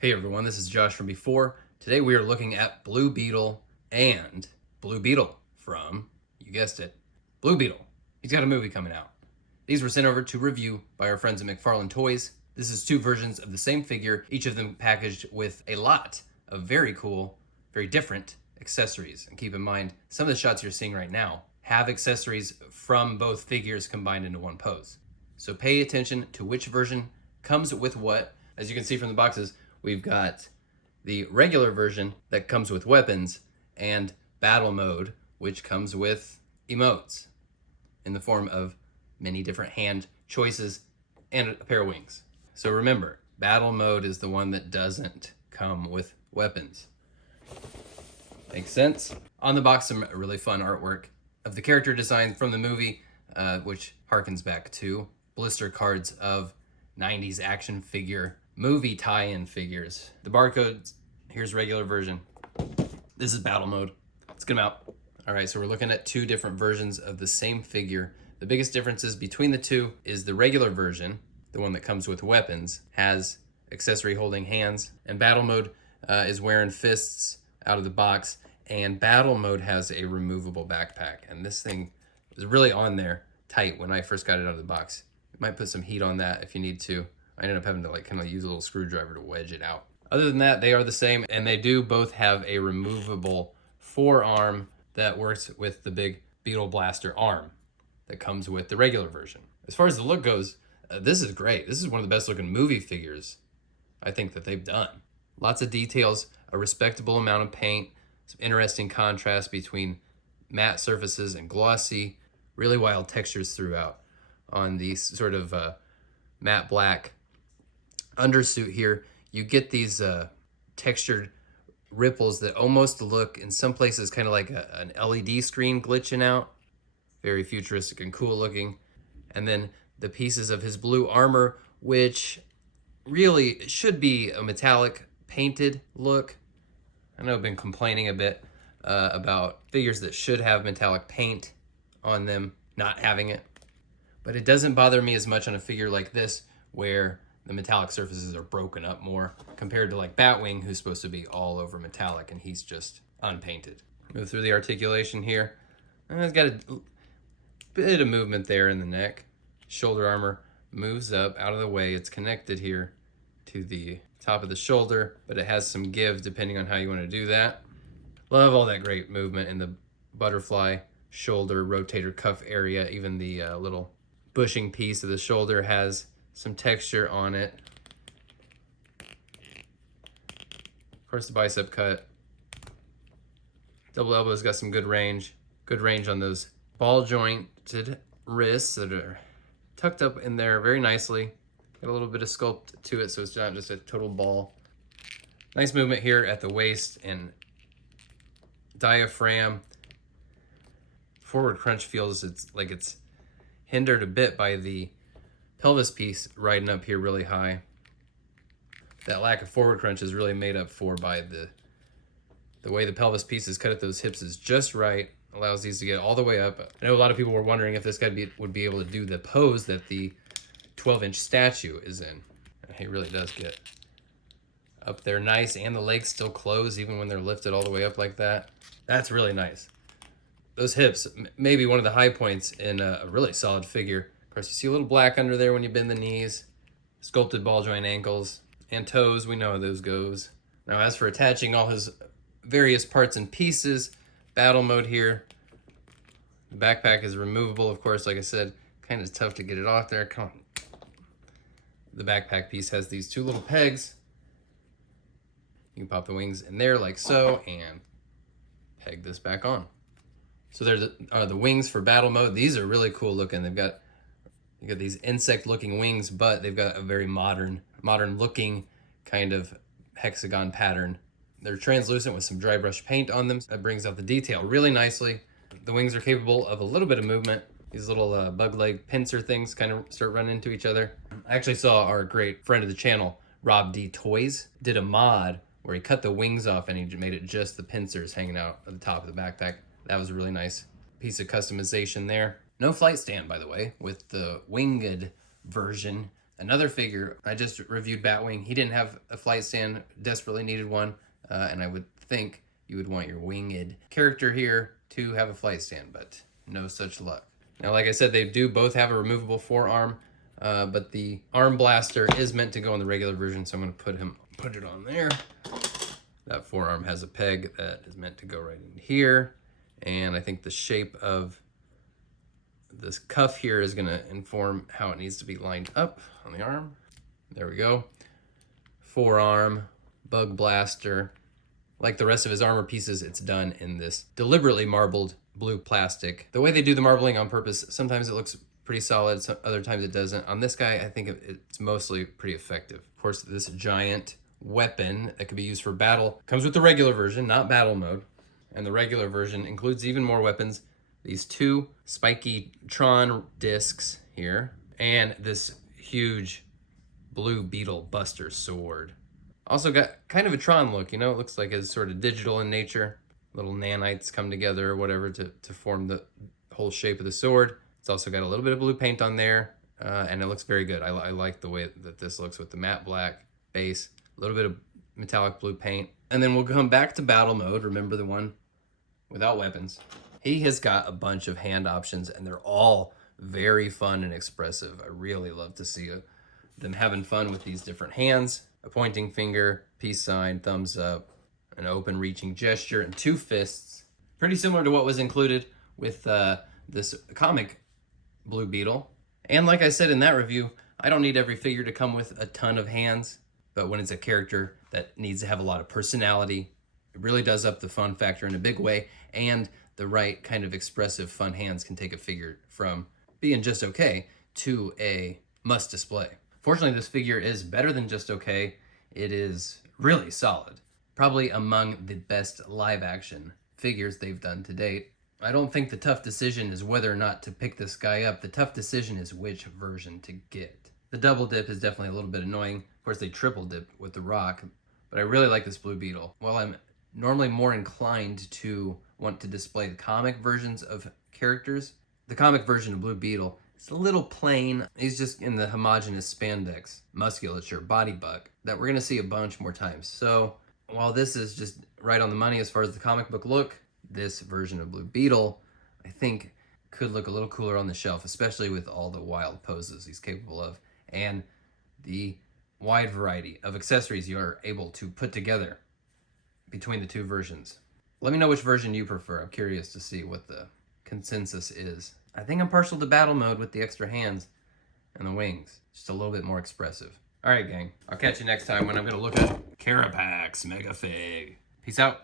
Hey everyone, this is Josh from Before. Today we are looking at Blue Beetle and Blue Beetle from, you guessed it, Blue Beetle. He's got a movie coming out. These were sent over to review by our friends at McFarlane Toys. This is two versions of the same figure, each of them packaged with a lot of very cool, very different accessories. And keep in mind, some of the shots you're seeing right now have accessories from both figures combined into one pose. So pay attention to which version comes with what. As you can see from the boxes, we've got the regular version that comes with weapons and battle mode, which comes with emotes in the form of many different hand choices and a pair of wings. So remember, battle mode is the one that doesn't come with weapons. Makes sense? On the box, some really fun artwork of the character design from the movie, which harkens back to blister cards of 90s action figure movie tie-in figures. The barcodes, here's regular version. This is battle mode. Let's get them out. All right, so we're looking at two different versions of the same figure. The biggest differences between the two is the regular version, the one that comes with weapons, has accessory holding hands, and battle mode is wearing fists out of the box, and battle mode has a removable backpack. And this thing is really on there tight when I first got it out of the box. You might put some heat on that if you need to. I ended up having to kind of use a little screwdriver to wedge it out. Other than that, they are the same, and they do both have a removable forearm that works with the big Beetle Blaster arm that comes with the regular version. As far as the look goes, this is great. This is one of the best looking movie figures I think that they've done. Lots of details, a respectable amount of paint, some interesting contrast between matte surfaces and glossy, really wild textures throughout on these sort of matte black undersuit here. You get these textured ripples that almost look in some places kind of like an LED screen glitching out. Very futuristic and cool looking. And then the pieces of his blue armor, which really should be a metallic painted look. I know I've been complaining a bit about figures that should have metallic paint on them not having it. But it doesn't bother me as much on a figure like this where the metallic surfaces are broken up more compared to like Batwing, who's supposed to be all over metallic and he's just unpainted. Move through the articulation here. And it's got a bit of movement there in the neck. Shoulder armor moves up out of the way. It's connected here to the top of the shoulder, but it has some give depending on how you want to do that. Love all that great movement in the butterfly shoulder rotator cuff area. Even the little bushing piece of the shoulder has some texture on it. Of course, the bicep cut. Double elbow's got some good range. Good range on those ball jointed wrists that are tucked up in there very nicely. Got a little bit of sculpt to it, so it's not just a total ball. Nice movement here at the waist and diaphragm. Forward crunch feels it's hindered a bit by the pelvis piece riding up here really high. That lack of forward crunch is really made up for by the way the pelvis piece is cut at those hips is just right. Allows these to get all the way up. I know a lot of people were wondering if this guy would be able to do the pose that the 12-inch statue is in. And he really does get up there nice, and the legs still close even when they're lifted all the way up like that. That's really nice. Those hips, maybe one of the high points in a really solid figure. Of course, you see a little black under there when you bend the knees. Sculpted ball joint ankles and toes, we know how those goes. Now, as for attaching all his various parts and pieces, battle mode here. The backpack is removable, of course, like I said, kind of tough to get it off there. Come on. The backpack piece has these two little pegs. You can pop the wings in there like so and peg this back on. So there's the wings for battle mode. These are really cool looking. You got these insect looking wings, but they've got a very modern looking kind of hexagon pattern. They're translucent with some dry brush paint on them. That brings out the detail really nicely. The wings are capable of a little bit of movement. These little bug leg pincer things kind of start running into each other. I actually saw our great friend of the channel, Rob D Toys, did a mod where he cut the wings off and he made it just the pincers hanging out at the top of the backpack. That was a really nice piece of customization there. No flight stand, by the way, with the winged version Another figure, I just reviewed Batwing. He didn't have a flight stand, desperately needed one, and I would think you would want your winged character here to have a flight stand, but no such luck. Now, like I said, they do both have a removable forearm, but the arm blaster is meant to go in the regular version, so I'm going to put it on there. That forearm has a peg that is meant to go right in here, and I think the shape of this cuff here is going to inform how it needs to be lined up on the arm. There we go. Forearm, bug blaster. Like the rest of his armor pieces, it's done in this deliberately marbled blue plastic. The way they do the marbling on purpose, sometimes it looks pretty solid, other times it doesn't. On this guy, I think it's mostly pretty effective. Of course, this giant weapon that can be used for battle comes with the regular version, not battle mode. And the regular version includes even more weapons. These two spiky Tron discs here, and this huge blue Beetle Buster sword. Also got kind of a Tron look, you know, it looks like it's sort of digital in nature. Little nanites come together or whatever to form the whole shape of the sword. It's also got a little bit of blue paint on there, and it looks very good. I like the way that this looks with the matte black base, a little bit of metallic blue paint. And then we'll come back to battle mode, remember the one without weapons. He has got a bunch of hand options, and they're all very fun and expressive. I really love to see them having fun with these different hands. A pointing finger, peace sign, thumbs up, an open reaching gesture, and two fists. Pretty similar to what was included with this comic Blue Beetle. And like I said in that review, I don't need every figure to come with a ton of hands, but when it's a character that needs to have a lot of personality, it really does up the fun factor in a big way, and the right kind of expressive fun hands can take a figure from being just okay to a must display. Fortunately, this figure is better than just okay. It is really solid. Probably among the best live action figures they've done to date. I don't think the tough decision is whether or not to pick this guy up. The tough decision is which version to get. The double dip is definitely a little bit annoying. Of course, they triple dip with the rock, but I really like this Blue Beetle. While I'm normally more inclined to want to display the comic versions of characters, the comic version of Blue Beetle is a little plain. He's just in the homogeneous spandex musculature body buck that we're going to see a bunch more times. So while this is just right on the money as far as the comic book look, this version of Blue Beetle, I think, could look a little cooler on the shelf, especially with all the wild poses he's capable of and the wide variety of accessories you are able to put together between the two versions. Let me know which version you prefer. I'm curious to see what the consensus is. I think I'm partial to battle mode with the extra hands and the wings. Just a little bit more expressive. All right, gang. I'll catch you next time when I'm going to look at Carapax Mega Fig. Peace out.